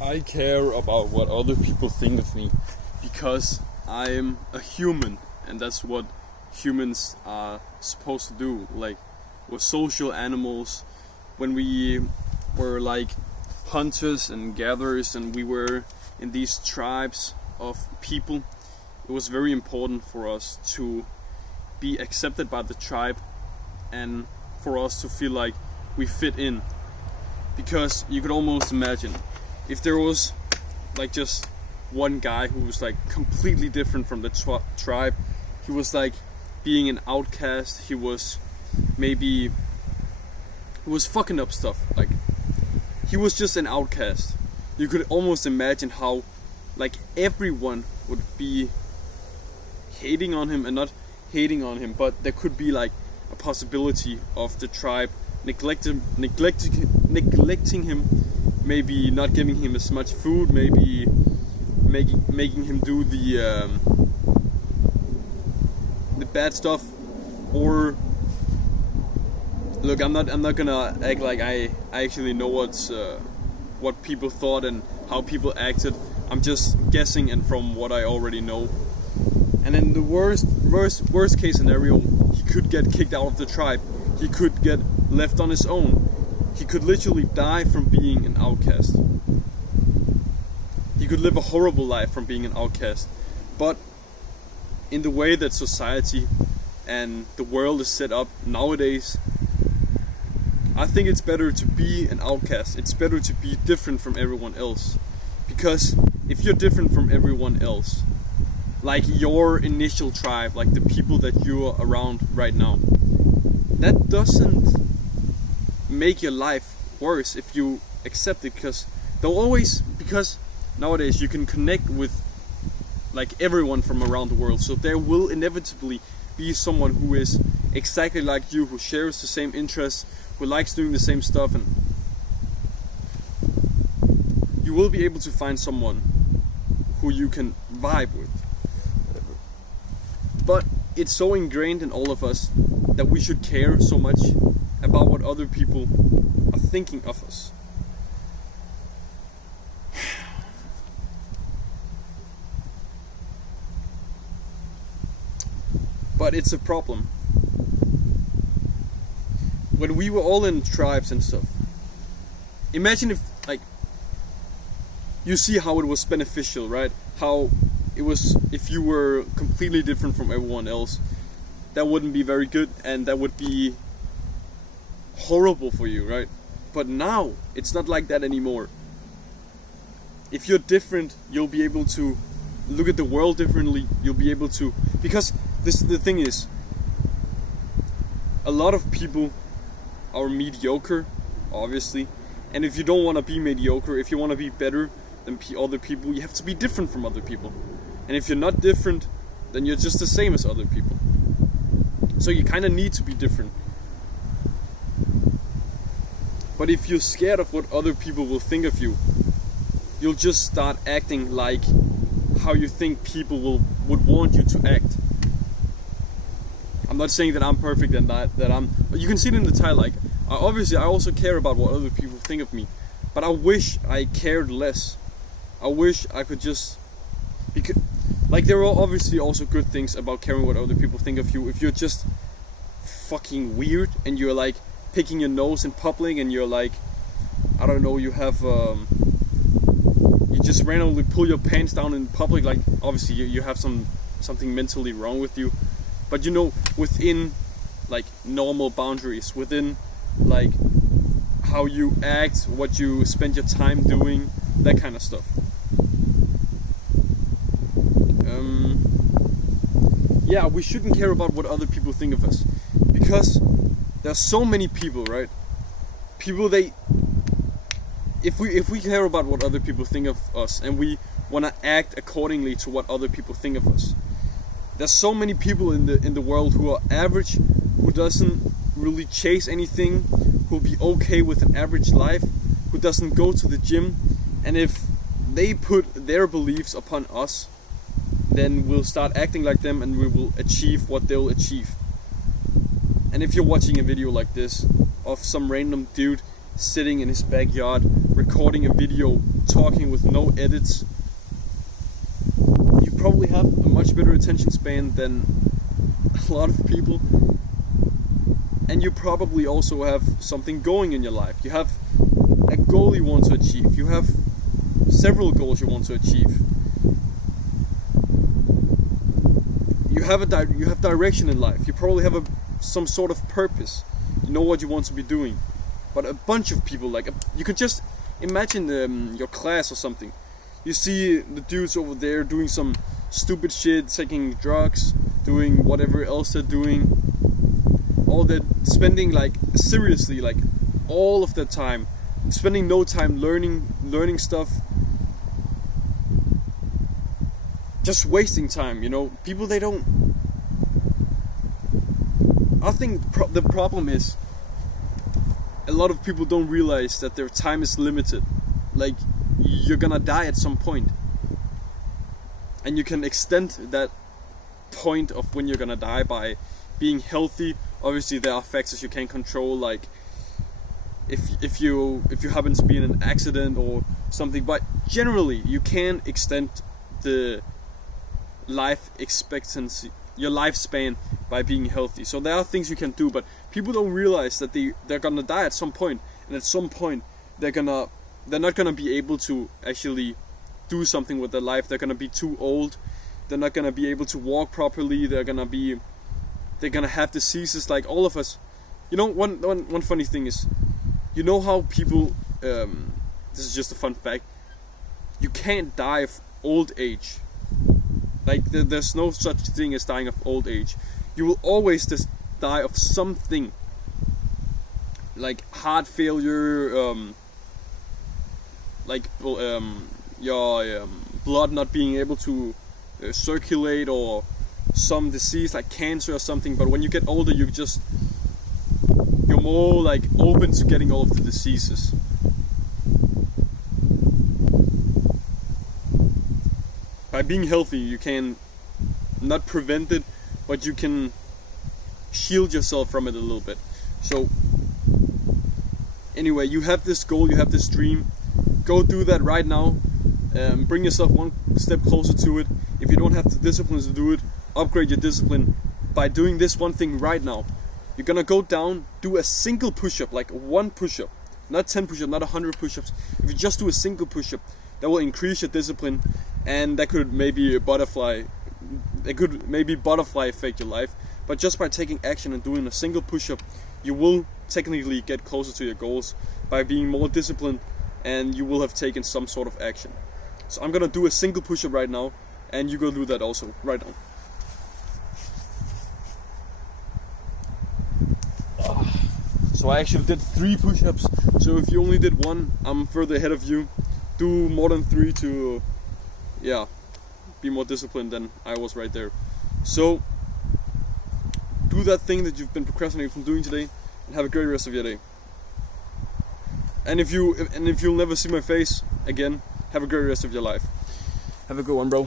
I care about what other people think of me because I'm a human, and that's what humans are supposed to do. Like, we're social animals. When we were like hunters and gatherers, and we were in these tribes of people, it was very important for us to be accepted by the tribe and for us to feel like we fit in. Because you could almost imagine if there was like just one guy who was like completely different from the tribe. He was like being an outcast. He was fucking up stuff. Like, he was just an outcast. You could almost imagine how like everyone would be hating on him, and not hating on him, but there could be like a possibility of the tribe neglecting him, maybe not giving him as much food, maybe making him do the bad stuff. Or look, I'm not gonna act like I actually know what people thought and how people acted. I'm just guessing, and from what I already know. And in the worst case scenario, he could get kicked out of the tribe. He could get left on his own. He could literally die from being an outcast. He could live a horrible life from being an outcast. But in the way that society and the world is set up nowadays, I think it's better to be an outcast. It's better to be different from everyone else. Because if you're different from everyone else, like your initial tribe, like the people that you're around right now, that doesn't make your life worse if you accept it. Because nowadays you can connect with like everyone from around the world, so there will inevitably be someone who is exactly like you, who shares the same interests, who likes doing the same stuff, and you will be able to find someone who you can vibe with. But it's so ingrained in all of us that we should care so much about what other people are thinking of us. But it's a problem. When we were all in tribes and stuff, imagine if, like, you see how it was beneficial, right? How it was, if you were completely different from everyone else, that wouldn't be very good, and that would be horrible for you, right? But now it's not like that anymore. If you're different, you'll be able to look at the world differently. You'll be able to, because the thing is, a lot of people are mediocre, obviously, and if you don't want to be mediocre, if you want to be better than other people, you have to be different from other people. And if you're not different, then you're just the same as other people. So you kind of need to be different. But if you're scared of what other people will think of you, you'll just start acting like how you think people would want you to act. I'm not saying that I'm perfect and that I'm... You can see it in the title, like, obviously I also care about what other people think of me. But I wish I cared less. I wish I could just... Because, like, there are obviously also good things about caring what other people think of you. If you're just fucking weird and you're like picking your nose in public, and you're like, I don't know, you have you just randomly pull your pants down in public, like, obviously you have something mentally wrong with you. But you know, within like normal boundaries, within like how you act, what you spend your time doing, that kind of stuff. Yeah, we shouldn't care about what other people think of us, because there's so many people, right? People, if we care about what other people think of us, and we want to act accordingly to what other people think of us, there's so many people in the world who are average, who doesn't really chase anything, who'll be okay with an average life, who doesn't go to the gym, and if they put their beliefs upon us, then we'll start acting like them, and we will achieve what they'll achieve. And if you're watching a video like this of some random dude sitting in his backyard recording a video, talking with no edits, you probably have a much better attention span than a lot of people. And you probably also have something going in your life. You have a goal you want to achieve. You have several goals you want to achieve. You have direction in life. You probably have some sort of purpose. You know what you want to be doing. But a bunch of people, you could just imagine your class or something. You see the dudes over there doing some stupid shit, taking drugs, doing whatever else they're doing. All they're spending seriously all of their time, spending no time learning stuff, just wasting time. People they don't. I think the problem is a lot of people don't realize that their time is limited. Like, you're gonna die at some point, and you can extend that point of when you're gonna die by being healthy. Obviously there are factors you can't control, like if you happen to be in an accident or something, but generally you can extend the life expectancy, your lifespan, by being healthy. So there are things you can do, but people don't realize that they're gonna die at some point, and at some point they're not gonna be able to actually do something with their life. They're gonna be too old. They're not gonna be able to walk properly. They're gonna have diseases like all of us. One funny thing is, how people, this is just a fun fact, you can't die of old age. Like, there's no such thing as dying of old age. You will always just die of something, like heart failure, your blood not being able to circulate, or some disease like cancer or something. But when you get older, you're more open to getting all of the diseases. By being healthy, you can not prevent it, but you can shield yourself from it a little bit. So anyway, you have this goal, you have this dream. Go do that right now. Bring yourself one step closer to it. If you don't have the discipline to do it, upgrade your discipline by doing this one thing right now. You're gonna go down, do a single push-up, like one push-up, not 10 push-ups, not 100 push-ups. If you just do a single push-up, that will increase your discipline, and that could maybe butterfly affect your life. But just by taking action and doing a single push-up, you will technically get closer to your goals by being more disciplined, and you will have taken some sort of action. So I'm gonna do a single push-up right now, and you go do that also right now. So I actually did 3 push-ups. So if you only did 1, I'm further ahead of you. Do more than 3 to, be more disciplined than I was right there. So do that thing that you've been procrastinating from doing today, and have a great rest of your day. And if you'll never see my face again, have a great rest of your life. Have a good one, bro.